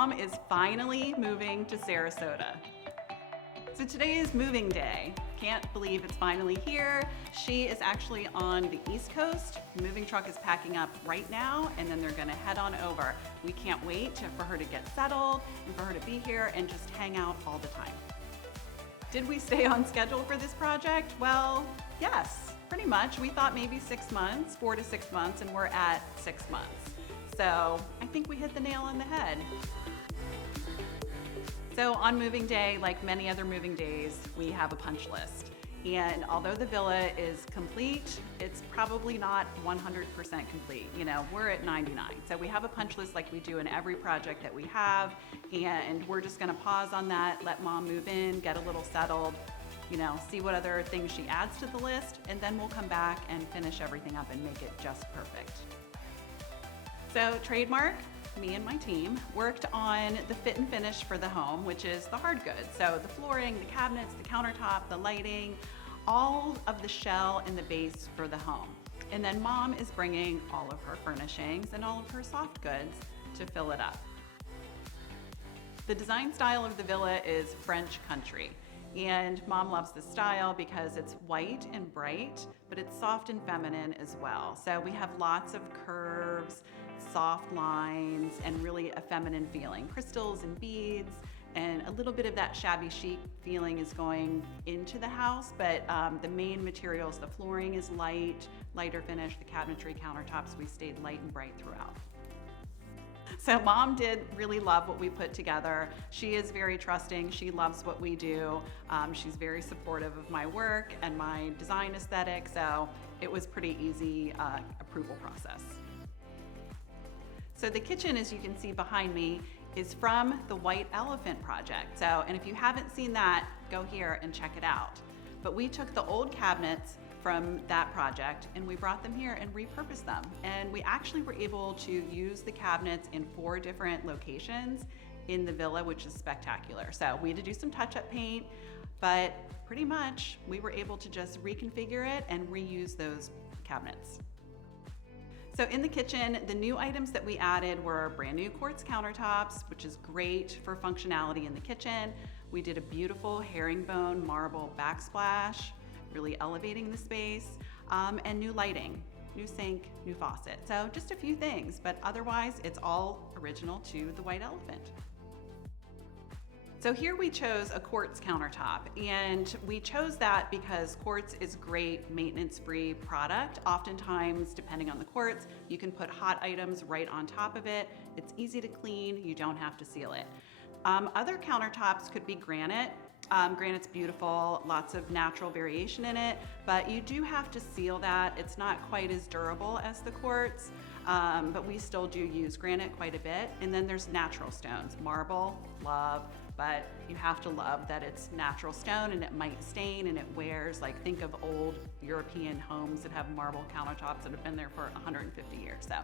Mom is finally moving to Sarasota. So today is moving day. Can't believe it's finally here. She is actually on the East Coast. The moving truck is packing up right now, and then they're gonna head on over. We can't wait for her to get settled and for her to be here and just hang out all the time. Did we stay on schedule for this project? Well, yes, pretty much. We thought maybe 6 months, 4 to 6 months, and we're at 6 months. So I think we hit the nail on the head. So on moving day, like many other moving days, we have a punch list. And although the villa is complete, it's probably not 100% complete. You know, we're at 99. So we have a punch list like we do in every project that we have. And we're just gonna pause on that, let Mom move in, get a little settled, you know, see what other things she adds to the list, and then we'll come back and finish everything up and make it just perfect. So Trademark, me and my team, worked on the fit and finish for the home, which is the hard goods. So the flooring, the cabinets, the countertop, the lighting, all of the shell and the base for the home. And then Mom is bringing all of her furnishings and all of her soft goods to fill it up. The design style of the villa is French country. And Mom loves the style because it's white and bright, but it's soft and feminine as well. So we have lots of curves, soft lines, and really a feminine feeling. Crystals and beads, and a little bit of that shabby chic feeling is going into the house, but the main materials, the flooring is lighter finish, the cabinetry, countertops, we stayed light and bright throughout. So Mom did really love what we put together. She is very trusting. She loves what we do. She's very supportive of my work and my design aesthetic, so it was pretty easy approval process. So the kitchen, as you can see behind me, is from the White Elephant project. So, and if you haven't seen that, go here and check it out. But we took the old cabinets from that project and we brought them here and repurposed them. And we actually were able to use the cabinets in 4 different locations in the villa, which is spectacular. So we had to do some touch-up paint, but pretty much we were able to just reconfigure it and reuse those cabinets. So in the kitchen, the new items that we added were brand new quartz countertops, which is great for functionality in the kitchen. We did a beautiful herringbone marble backsplash, really elevating the space, and new lighting, new sink, new faucet. So just a few things, but otherwise it's all original to the White Elephant. So here we chose a quartz countertop, and we chose that because quartz is great maintenance-free product. Oftentimes, depending on the quartz, you can put hot items right on top of it. It's easy to clean, you don't have to seal it. Other countertops could be granite. Granite's beautiful, lots of natural variation in it, but you do have to seal that. It's not quite as durable as the quartz, but we still do use granite quite a bit. And then there's natural stones. Marble, love, but you have to love that it's natural stone and it might stain and it wears. Like, think of old European homes that have marble countertops that have been there for 150 years. So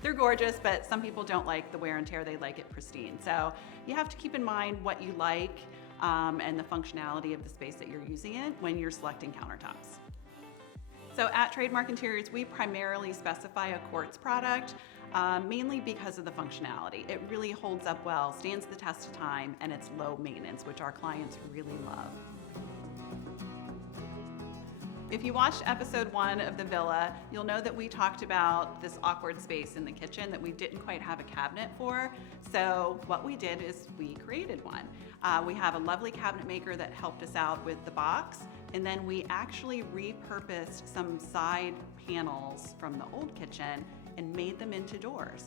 they're gorgeous, but some people don't like the wear and tear, they like it pristine. So you have to keep in mind what you like and the functionality of the space that you're using it when you're selecting countertops. So at Trademark Interiors, we primarily specify a quartz product, mainly because of the functionality. It really holds up well, stands the test of time, and it's low maintenance, which our clients really love. If you watched episode 1 of the villa, you'll know that we talked about this awkward space in the kitchen that we didn't quite have a cabinet for. So what we did is we created one. We have a lovely cabinet maker that helped us out with the box, and then we actually repurposed some side panels from the old kitchen and made them into doors.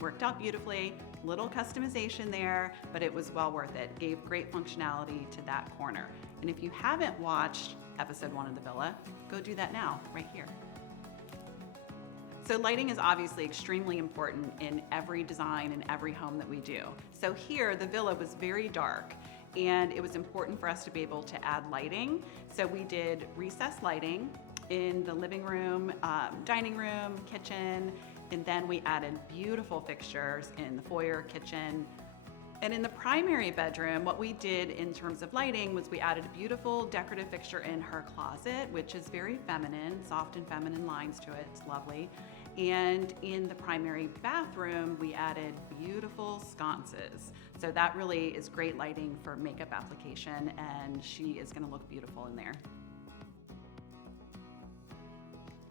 Worked out beautifully, little customization there, but it was well worth it. Gave great functionality to that corner. And if you haven't watched episode 1 of the villa, go do that now, right here. So lighting is obviously extremely important in every design and every home that we do. So here, the villa was very dark, and it was important for us to be able to add lighting. So we did recessed lighting in the living room, dining room, kitchen, and then we added beautiful fixtures in the foyer, kitchen. And in the primary bedroom, what we did in terms of lighting was we added a beautiful decorative fixture in her closet, which is very feminine, soft and feminine lines to it, it's lovely. And in the primary bathroom, we added beautiful sconces. So that really is great lighting for makeup application, and she is gonna look beautiful in there.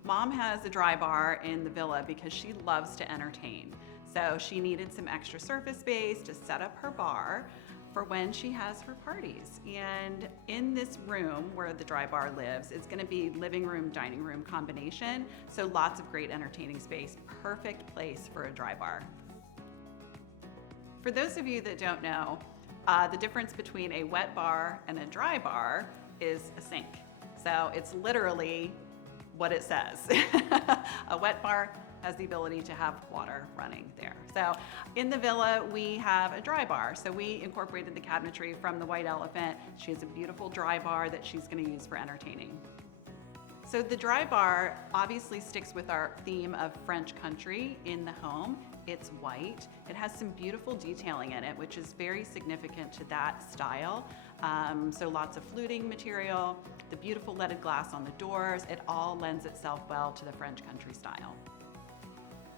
Mom has a dry bar in the villa because she loves to entertain. So she needed some extra surface space to set up her bar for when she has her parties. And in this room where the dry bar lives, it's gonna be living room, dining room combination. So lots of great entertaining space, perfect place for a dry bar. For those of you that don't know, the difference between a wet bar and a dry bar is a sink. So it's literally what it says. A wet bar has the ability to have water running there. So in the villa, we have a dry bar. So we incorporated the cabinetry from the White Elephant. She has a beautiful dry bar that she's gonna use for entertaining. So the dry bar obviously sticks with our theme of French country in the home. It's white. It has some beautiful detailing in it, which is very significant to that style. So lots of fluting material, the beautiful leaded glass on the doors. It all lends itself well to the French country style.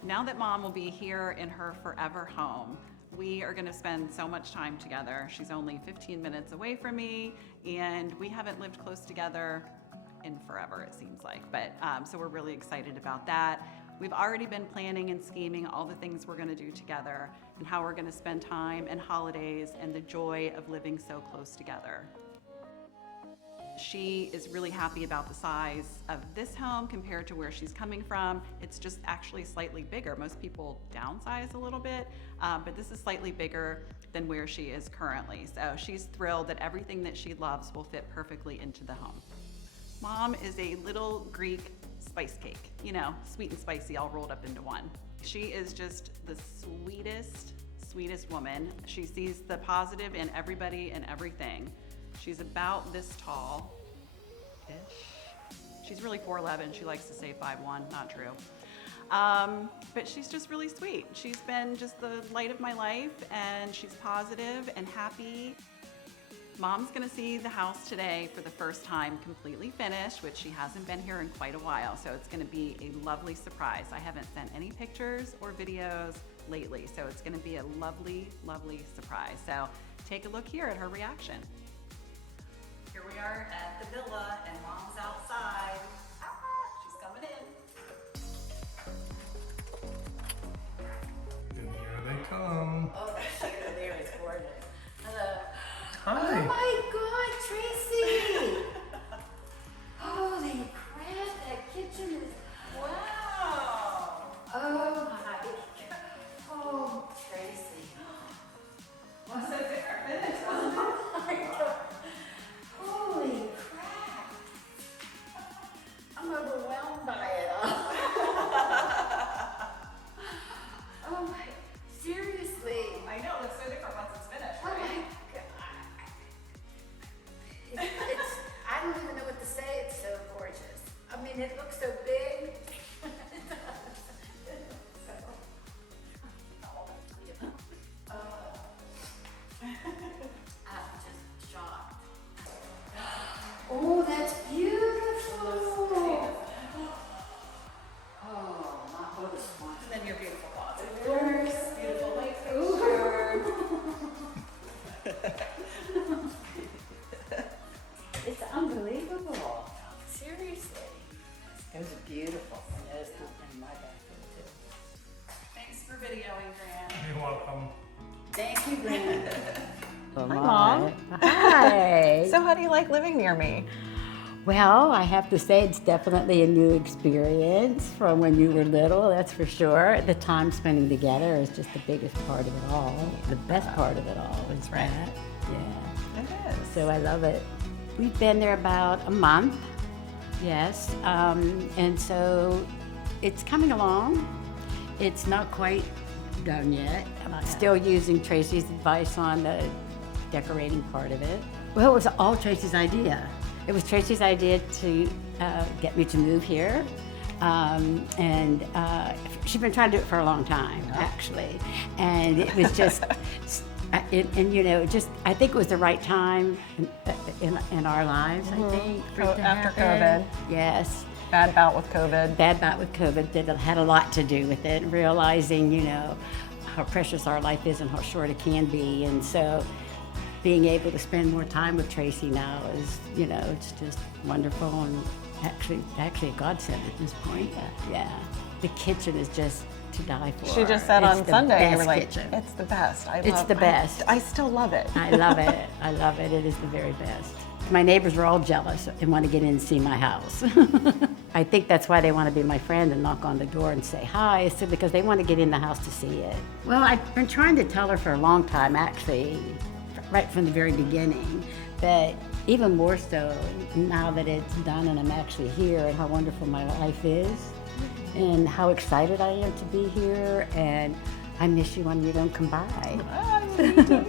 Now that Mom will be here in her forever home, we are gonna spend so much time together. She's only 15 minutes away from me, and we haven't lived close together in forever, it seems like. But so we're really excited about that. We've already been planning and scheming all the things we're gonna do together and how we're gonna spend time and holidays and the joy of living so close together. She is really happy about the size of this home compared to where she's coming from. It's just actually slightly bigger. Most people downsize a little bit, but this is slightly bigger than where she is currently. So she's thrilled that everything that she loves will fit perfectly into the home. Mom is a little Greek spice cake, you know, sweet and spicy all rolled up into one. She is just the sweetest woman. She sees the positive in everybody and everything. She's about this tall-ish. She's really 4'11". She likes to say 5'1", not true. But she's just really sweet. She's been just the light of my life, and she's positive and happy. Mom's gonna see the house today for the first time completely finished, which she hasn't been here in quite a while, so it's gonna be a lovely surprise. I haven't sent any pictures or videos lately, so it's gonna be a lovely, lovely surprise. So take a look here at her reaction. Here we are at the villa, and Mom's outside. She's coming in. And here they come. Oh, that shit over there is gorgeous. Hello. Hi. Oh my God, Tracee! Holy crap, that kitchen is, wow! Oh my God. Oh, Tracee. Well, so they're finished. Oh my God. Holy crap. I'm overwhelmed by it all. Oh my, seriously. I know, it's so different once it's finished, Oh my right? God. It's, I don't even know what to say, it's so gorgeous. I mean, it looks so big. I'm just shocked. Oh, that's beautiful. Oh, my whole response. And then your beautiful closet. Yours. Beautiful light Ooh. fixture. It's unbelievable. Seriously. Those are beautiful. And those in my bathroom too. Thanks for videoing, Gran. You're welcome. Thank you, Brenda. Hi, Mom. Hi. So how do you like living near me? Well, I have to say it's definitely a new experience from when you were little, that's for sure. The time spending together is just the biggest part of it all. The best part of it all is Right. that. Yeah. It is. So I love it. We've been there about a month, yes. And so it's coming along. It's not quite done yet. I'm still using Tracee's advice on the decorating part of it. Well, it was all Tracee's idea. It was Tracee's idea to get me to move here. And she's been trying to do it for a long time, actually. And it was just, and you know, just, I think it was the right time in our lives, I think. for it to After happen. COVID. Yes. Bad bout with COVID. Bad bout with COVID had a lot to do with it, realizing, you know, how precious our life is and how short it can be. And so being able to spend more time with Tracee now is, you know, it's just wonderful and actually a godsend at this point. Yeah. The kitchen is just to die for. She just said It's on the Sunday, you were best like, kitchen. it's the best. It's the best. I still love it. I love it. I love it. It is the very best. My neighbors were all jealous and want to get in and see my house. I think that's why they want to be my friend and knock on the door and say hi. It's because they want to get in the house to see it. Well, I've been trying to tell her for a long time, actually, right from the very beginning, but even more so now that it's done and I'm actually here and how wonderful my life is and how excited I am to be here, and I miss you when you don't come by. Me too.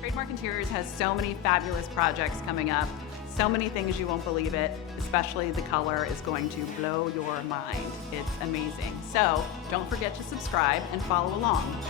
Trademark Interiors has so many fabulous projects coming up, so many things you won't believe it, especially the color is going to blow your mind. It's amazing. So don't forget to subscribe and follow along.